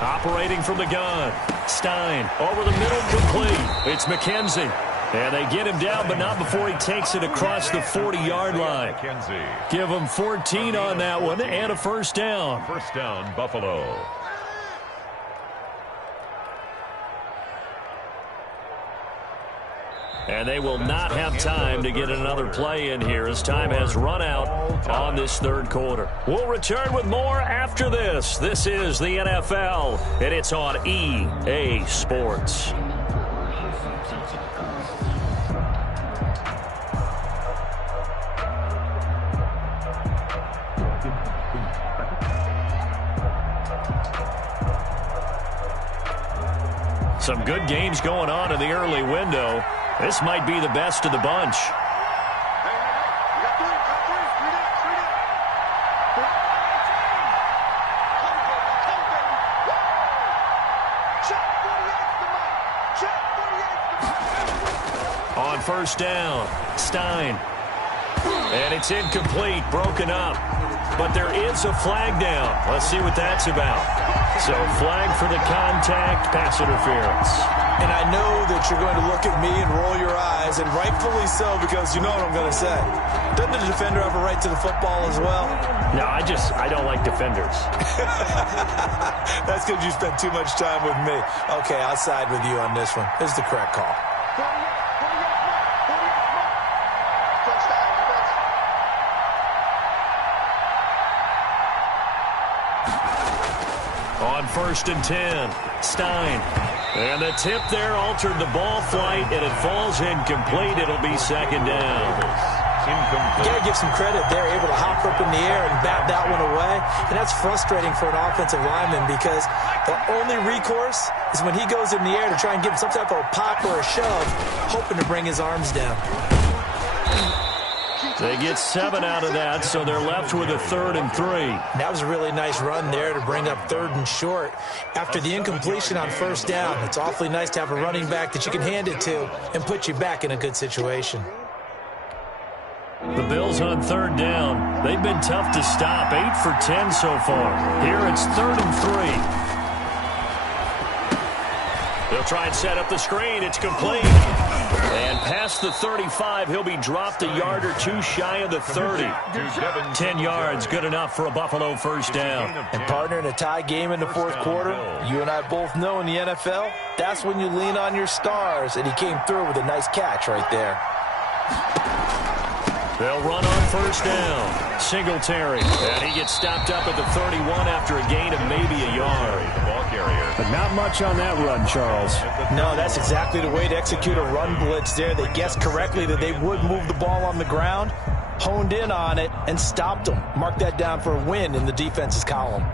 Operating from the gun. Stein over the middle, complete. It's McKenzie. And they get him down, but not before he takes it across the 40-yard line. Give him 14 on that one and a 1st down. 1st down, Buffalo. And they will not have time to get another play in here as time has run out on this 3rd quarter. We'll return with more after this. This is the NFL, and it's on EA Sports. Some good games going on in the early window. This might be the best of the bunch. On 1st down, Stein. And it's incomplete, broken up. But there is a flag down. Let's see what that's about. So flag for the contact, pass interference. And I know that you're going to look at me and roll your eyes, and rightfully so, because you know what I'm going to say. Doesn't the defender have a right to the football as well? No, I don't like defenders. That's because you spent too much time with me. Okay, I'll side with you on this one. This is the correct call. On 1st and 10, Stein. And the tip there altered the ball flight, and it falls incomplete. It'll be 2nd down. You got to give some credit. They're able to hop up in the air and bat that one away. And that's frustrating for an offensive lineman because the only recourse is when he goes in the air to try and give him some type of a pop or a shove, hoping to bring his arms down. They get 7 out of that, so they're left with a 3rd and 3. That was a really nice run there to bring up 3rd and short. After the incompletion on 1st down, it's awfully nice to have a running back that you can hand it to and put you back in a good situation. The Bills on 3rd down. They've been tough to stop. 8 for 10 so far. Here it's 3rd and 3. They'll try and set up the screen. It's complete. And past the 35, he'll be dropped a yard or 2 shy of the 30. 10 yards, good enough for a Buffalo 1st down. And partner, in a tie game in the 4th quarter, you and I both know in the NFL, that's when you lean on your stars, and he came through with a nice catch right there. They'll run on 1st down. Singletary. And he gets stopped up at the 31 after a gain of maybe a yard. But not much on that run, Charles. No, that's exactly the way to execute a run blitz there. They guessed correctly that they would move the ball on the ground, honed in on it, and stopped them. Mark that down for a win in the defense's column.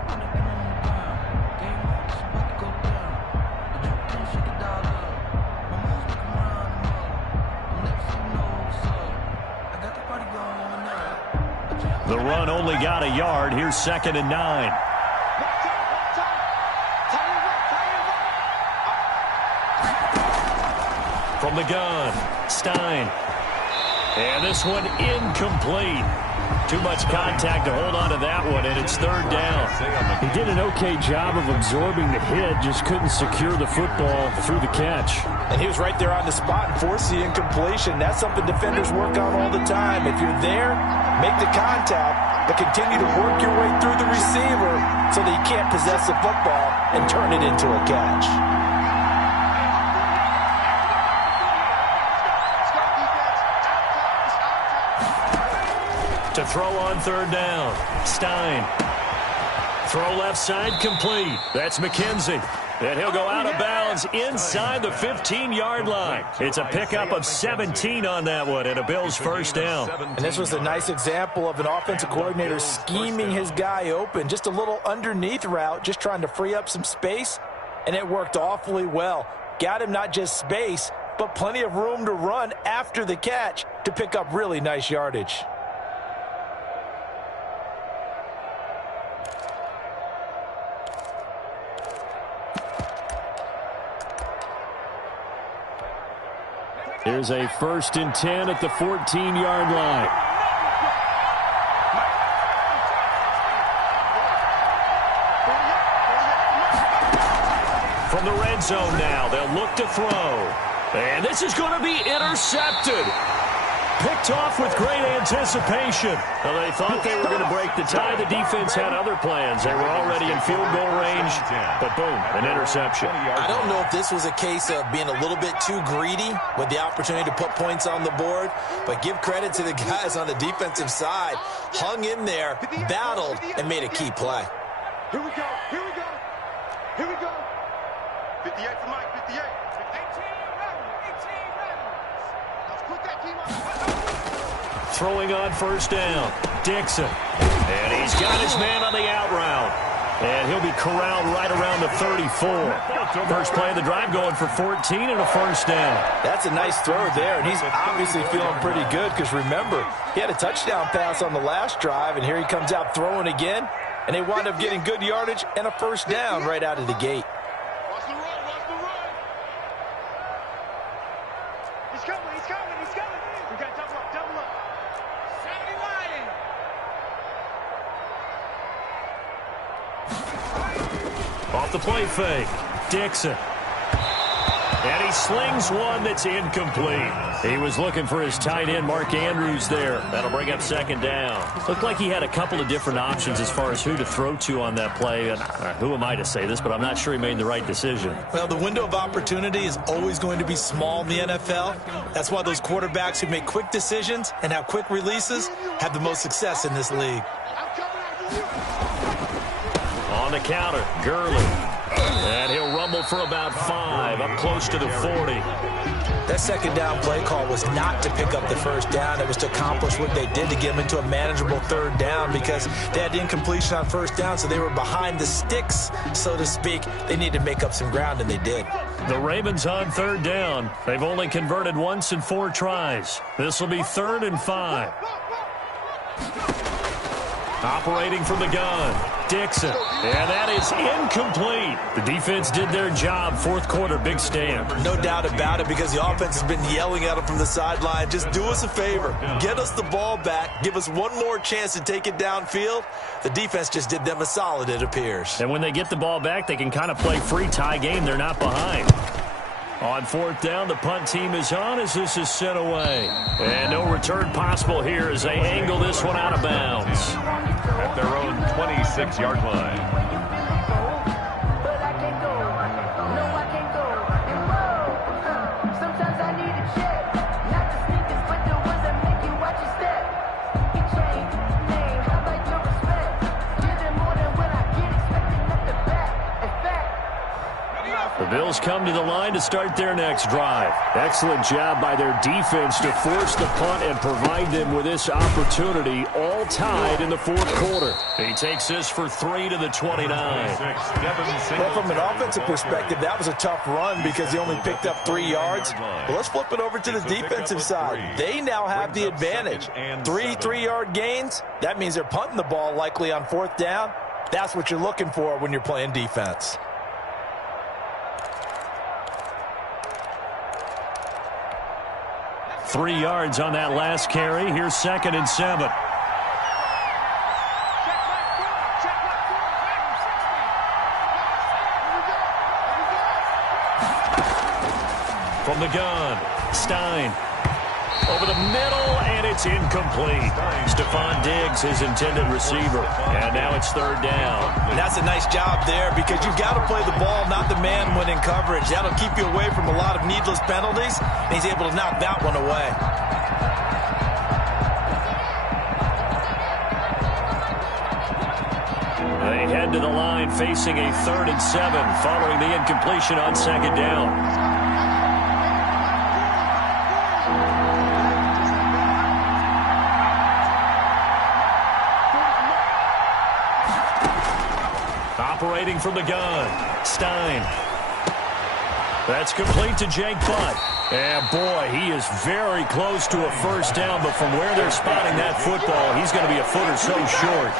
The run only got a yard. Here's 2nd and 9. From the gun, Stein. And this one incomplete. Too much contact to hold on to that one, and it's 3rd down. He did an okay job of absorbing the hit, just couldn't secure the football through the catch. And he was right there on the spot and forced the incompletion. That's something defenders work on all the time. If you're there, make the contact, but continue to work your way through the receiver so that you can't possess the football and turn it into a catch. To throw on 3rd down, Stein. Throw left side, complete. That's McKenzie. And he'll go out of bounds inside the 15-yard line. It's a pickup of 17 on that one and a Bills 1st down. And this was a nice example of an offensive coordinator scheming his guy open. Just a little underneath route, just trying to free up some space, and it worked awfully well. Got him not just space, but plenty of room to run after the catch to pick up really nice yardage. Here's a 1st and 10 at the 14-yard line. From the red zone now, they'll look to throw. And this is going to be intercepted. Picked off with great anticipation. Well, they thought they were going to break the tie. The defense had other plans. They were already in field goal range, but boom, an interception. I don't know if this was a case of being a little bit too greedy with the opportunity to put points on the board, but give credit to the guys on the defensive side. Hung in there, battled, and made a key play. Here we go. Here we go. Here we go. 58 for Mike. 58. 18 Let's put that team on. Throwing on 1st down, Dixon. And he's got his man on the out route. And he'll be corralled right around the 34. First play of the drive going for 14 and a 1st down. That's a nice throw there, and he's obviously feeling pretty good because, remember, he had a touchdown pass on the last drive, and here he comes out throwing again, and they wind up getting good yardage and a 1st down right out of the gate. Watch the run. Watch the run. He's coming. He's coming. He's coming. We got to double up. Double up. 70 Lion. Off the play fake, Dixon. And he slings one that's incomplete. He was looking for his tight end, Mark Andrews, there. That'll bring up 2nd down. Looked like he had a couple of different options as far as who to throw to on that play. And who am I to say this, but I'm not sure he made the right decision. Well, the window of opportunity is always going to be small in the NFL. That's why those quarterbacks who make quick decisions and have quick releases have the most success in this league. On the counter, Gurley. And he'll rumble for about 5, up close to the 40. That 2nd down play call was not to pick up the 1st down. It was to accomplish what they did to get them into a manageable 3rd down because they had the incompletion on 1st down, so they were behind the sticks, so to speak. They needed to make up some ground, and they did. The Ravens on 3rd down. They've only converted once in 4 tries. This will be 3rd and 5. Operating from the gun, Dixon. And that is incomplete. The defense did their job. Fourth quarter, big stand. No doubt about it, because the offense has been yelling at them from the sideline. Just do us a favor. Get us the ball back. Give us one more chance to take it downfield. The defense just did them a solid, it appears. And when they get the ball back, they can kind of play free tie game. They're not behind. On fourth down, the punt team is on as this is sent away. And no return possible here as they angle this one out of bounds. At their own 26-yard line. The Bills come to the line to start their next drive. Excellent job by their defense to force the punt and provide them with this opportunity, all tied in the fourth quarter. He takes this for 3 to the 29. Well, from an offensive perspective, that was a tough run because he only picked up 3 yards. But let's flip it over to the defensive side. They now have the advantage. 3 3-yard gains. That means they're punting the ball likely on fourth down. That's what you're looking for when you're playing defense. Three yards on that last carry. Here's 2nd and 7. From the gun, Stein. Over the middle, and it's incomplete. Stephon Diggs, his intended receiver. And now it's 3rd down. And that's a nice job there because you've got to play the ball, not the man when in coverage. That'll keep you away from a lot of needless penalties, and he's able to knock that one away. They head to the line facing a 3rd and 7 following the incompletion on 2nd down. Operating from the gun, Stein. That's complete to Jake Butt. And boy, he is very close to a first down, but from where they're spotting that football, he's going to be a foot or so short.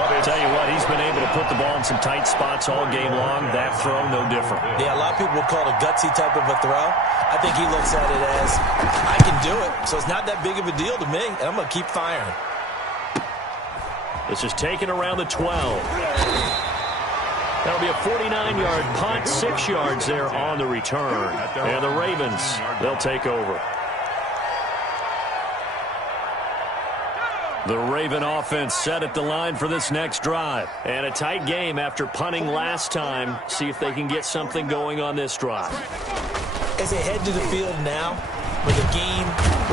I'll tell you what, he's been able to put the ball in some tight spots all game long. That throw, no different. Yeah, a lot of people would call it a gutsy type of a throw. I think he looks at it as, I can do it, so it's not that big of a deal to me, and I'm going to keep firing. This is taken around the 12. That'll be a 49-yard punt, 6 yards there on the return. And the Ravens, they'll take over. The Raven offense set at the line for this next drive. And a tight game after punting last time. See if they can get something going on this drive. As they head to the field now with a game.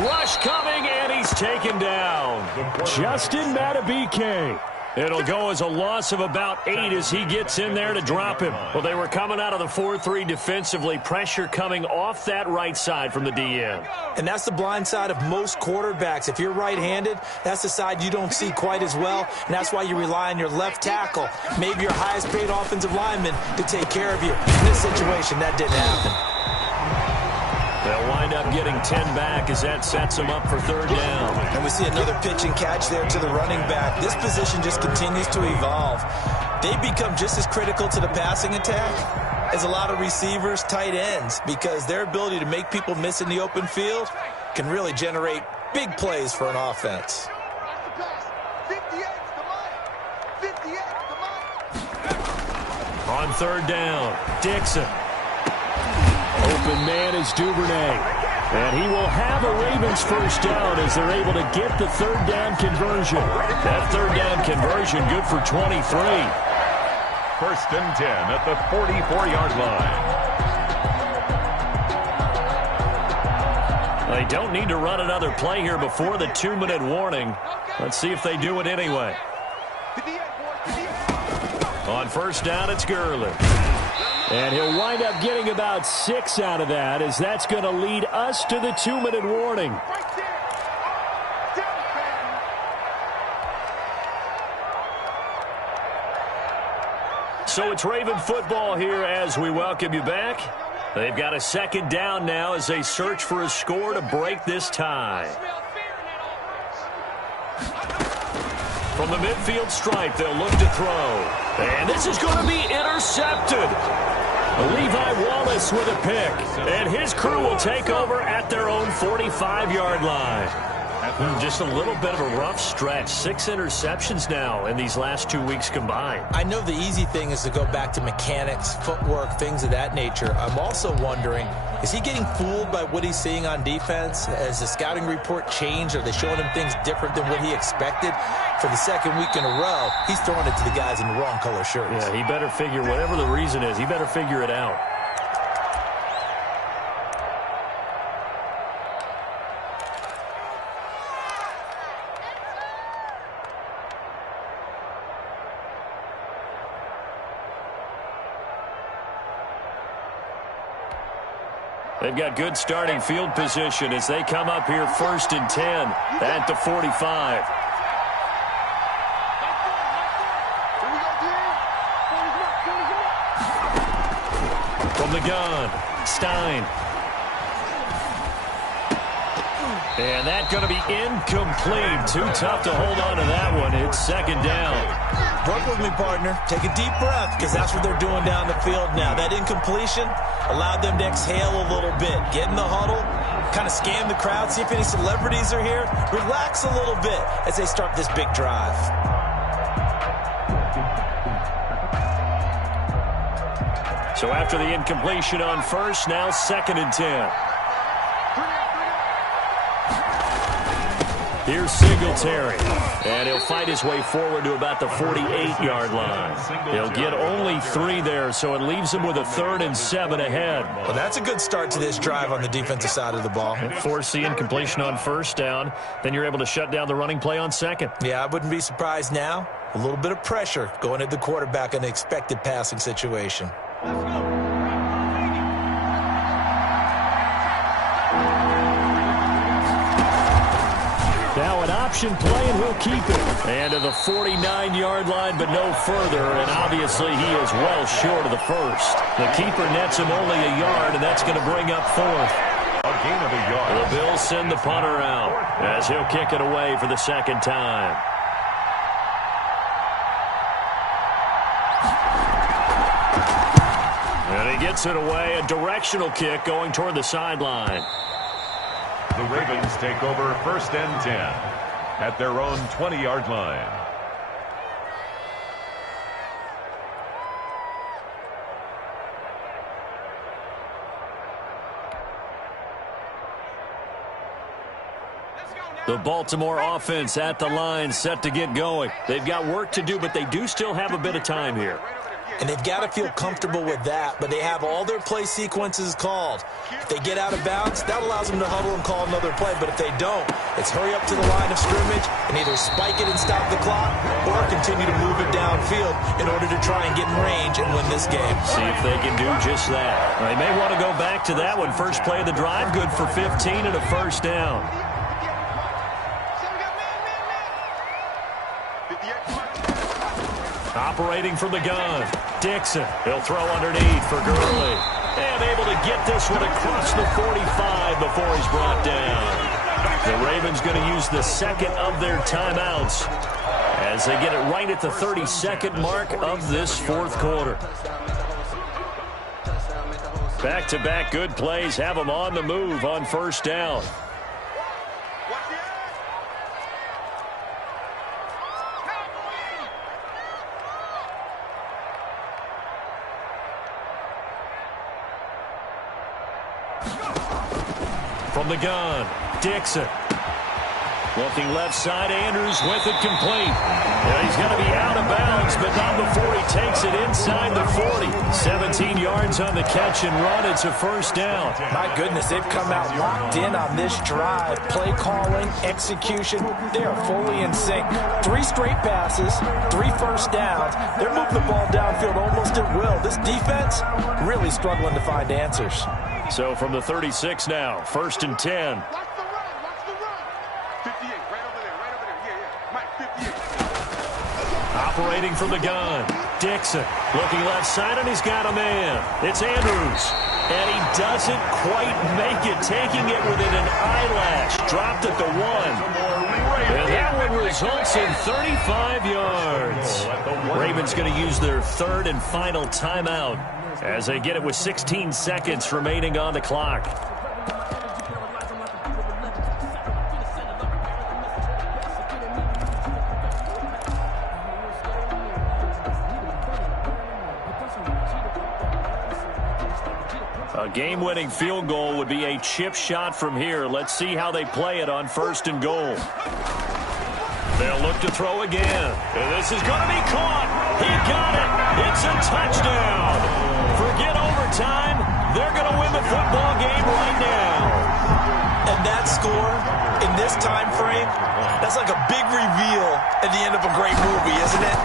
Rush coming, and he's taken down. Justin Matabike. It'll go as a loss of about 8 as he gets in there to drop him. Well, they were coming out of the 4-3 defensively. Pressure coming off that right side from the DN. And that's the blind side of most quarterbacks. If you're right-handed, that's the side you don't see quite as well, and that's why you rely on your left tackle, maybe your highest-paid offensive lineman, to take care of you. In this situation, that didn't happen. They'll wind up getting 10 back as that sets them up for 3rd down. And we see another pitch and catch there to the running back. This position just continues to evolve. They become just as critical to the passing attack as a lot of receivers, tight ends, because their ability to make people miss in the open field can really generate big plays for an offense. On 3rd down, Dixon. Open man is Duvernay. And he will have a Ravens first down as they're able to get the 3rd down conversion. That 3rd down conversion good for 23. 1st and 10 at the 44-yard line. They don't need to run another play here before the 2-minute warning. Let's see if they do it anyway. On 1st down, it's Gurley. And he'll wind up getting about 6 out of that, as that's going to lead us to the 2-minute warning. So it's Raven football here as we welcome you back. They've got a 2nd down now as they search for a score to break this tie. From the midfield stripe, they'll look to throw. And this is going to be intercepted. Levi Wallace with a pick. And his crew will take over at their own 45-yard line. Just a little bit of a rough stretch. 6 interceptions now in these last 2 weeks combined. I know the easy thing is to go back to mechanics, footwork, things of that nature. I'm also wondering, is he getting fooled by what he's seeing on defense? Has the scouting report changed? Are they showing him things different than what he expected? For the second week in a row, he's throwing it to the guys in the wrong color shirts. Yeah, he better figure, whatever the reason is, he better figure it out. They've got good starting field position as they come up here 1st and 10 at the 45. From the gun, Stein. And that's going to be incomplete. Too tough to hold on to that one. It's 2nd down. Work with me, partner. Take a deep breath, because that's what they're doing down the field now. That incompletion allowed them to exhale a little bit. Get in the huddle, kind of scan the crowd, see if any celebrities are here. Relax a little bit as they start this big drive. So after the incompletion on first, now 2nd and 10. Here's Singletary, and he'll fight his way forward to about the 48-yard line. He'll get only 3 there, so it leaves him with a 3rd and 7 ahead. Well, that's a good start to this drive on the defensive side of the ball. Force the incompletion on 1st down, then you're able to shut down the running play on 2nd. Yeah, I wouldn't be surprised now. A little bit of pressure going at the quarterback in the expected passing situation. Now an option play, and he'll keep it. And to the 49-yard line, but no further. And obviously he is well short of the first. The keeper nets him only a yard, and that's going to bring up 4th. A gain of a yard. The Bills send the punter out as he'll kick it away for the 2nd time. And he gets it away. A directional kick going toward the sideline. The Ravens take over 1st and 10 at their own 20-yard line. The Baltimore offense at the line, set to get going. They've got work to do, but they do still have a bit of time here. And they've got to feel comfortable with that, but they have all their play sequences called. If they get out of bounds, that allows them to huddle and call another play. But if they don't, it's hurry up to the line of scrimmage and either spike it and stop the clock or continue to move it downfield in order to try and get in range and win this game. See if they can do just that. They may want to go back to that one. First play of the drive, good for 15 and a 1st down. Operating from the gun, Dixon. He'll throw underneath for Gurley. And able to get this one across the 45 before he's brought down. The Ravens going to use the 2nd of their timeouts as they get it right at the 32nd mark of this 4th quarter. Back-to-back good plays have them on the move on 1st down. From the gun, Dixon. Looking left side, Andrews with it complete. Yeah, he's going to be out of bounds, but not before he takes it inside the 40. 17 yards on the catch and run. It's a 1st down. My goodness, they've come out locked in on this drive. Play calling, execution, they are fully in sync. 3 straight passes, 3 1st downs. They're moving the ball downfield almost at will. This defense really struggling to find answers. So from the 36 now, 1st and 10. Watch the run. 58, right over there. Yeah. Mike, 58. Operating from the gun, Dixon. Looking left side, and he's got a man. It's Andrews. And he doesn't quite make it, taking it within an eyelash. Dropped at the 1. And that one results in 35 yards. Ravens going to use their third and final timeout as they get it with 16 seconds remaining on the clock. A game-winning field goal would be a chip shot from here. Let's see how they play it on 1st and goal. They'll look to throw again. And this is going to be caught. He got it. It's a touchdown. Forget overtime. They're going to win the football game right now. And that score in this time frame, that's like a big reveal at the end of a great movie, isn't it?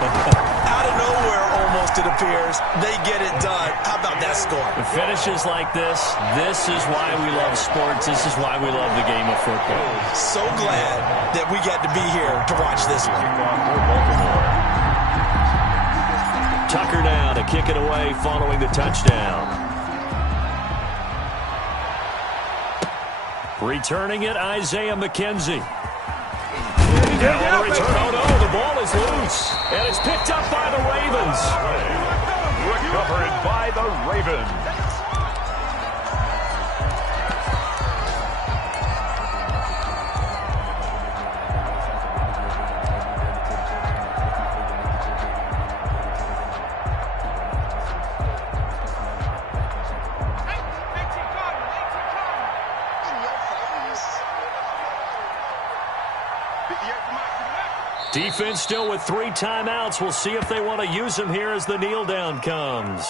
Out of nowhere, almost, it appears. They get it done. How about that score? The finishes like this is why we love sports. This is why we love the game of football. So glad that we got to be here to watch this one. Tucker now to kick it away following the touchdown. Returning it, Isaiah McKenzie. Now on the return, oh no, the ball is loose. And it's picked up by the Ravens. Recovered by the Ravens. Defense still with 3 timeouts. We'll see if they want to use them here as the kneel down comes.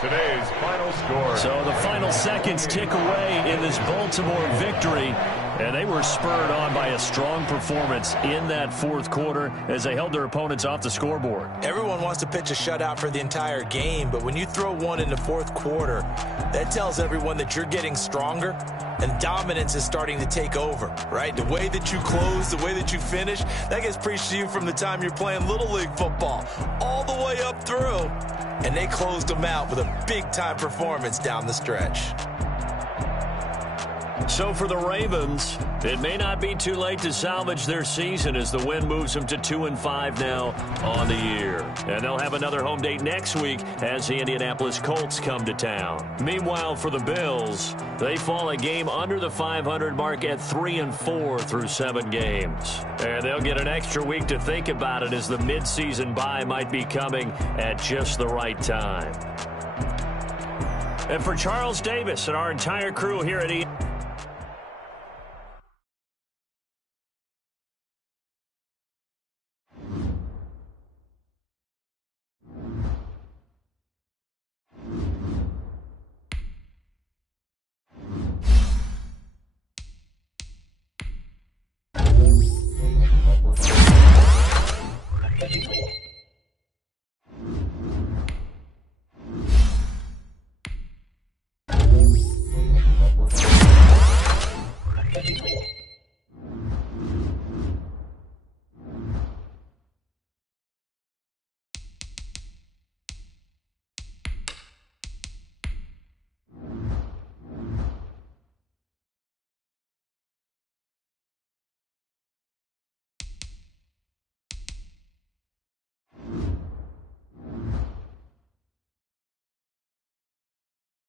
Today's final score. So the final seconds tick away in this Baltimore victory. And they were spurred on by a strong performance in that 4th quarter as they held their opponents off the scoreboard. Everyone wants to pitch a shutout for the entire game, but when you throw one in the 4th quarter, that tells everyone that you're getting stronger and dominance is starting to take over, right? The way that you close, the way that you finish, that gets preached to you from the time you're playing Little League football all the way up through. And they closed them out with a big-time performance down the stretch. So for the Ravens, it may not be too late to salvage their season as the win moves them to 2-5 now on the year. And they'll have another home date next week as the Indianapolis Colts come to town. Meanwhile, for the Bills, they fall a game under the 500 mark at 3-4 through 7 games. And they'll get an extra week to think about it as the midseason bye might be coming at just the right time. And for Charles Davis and our entire crew here at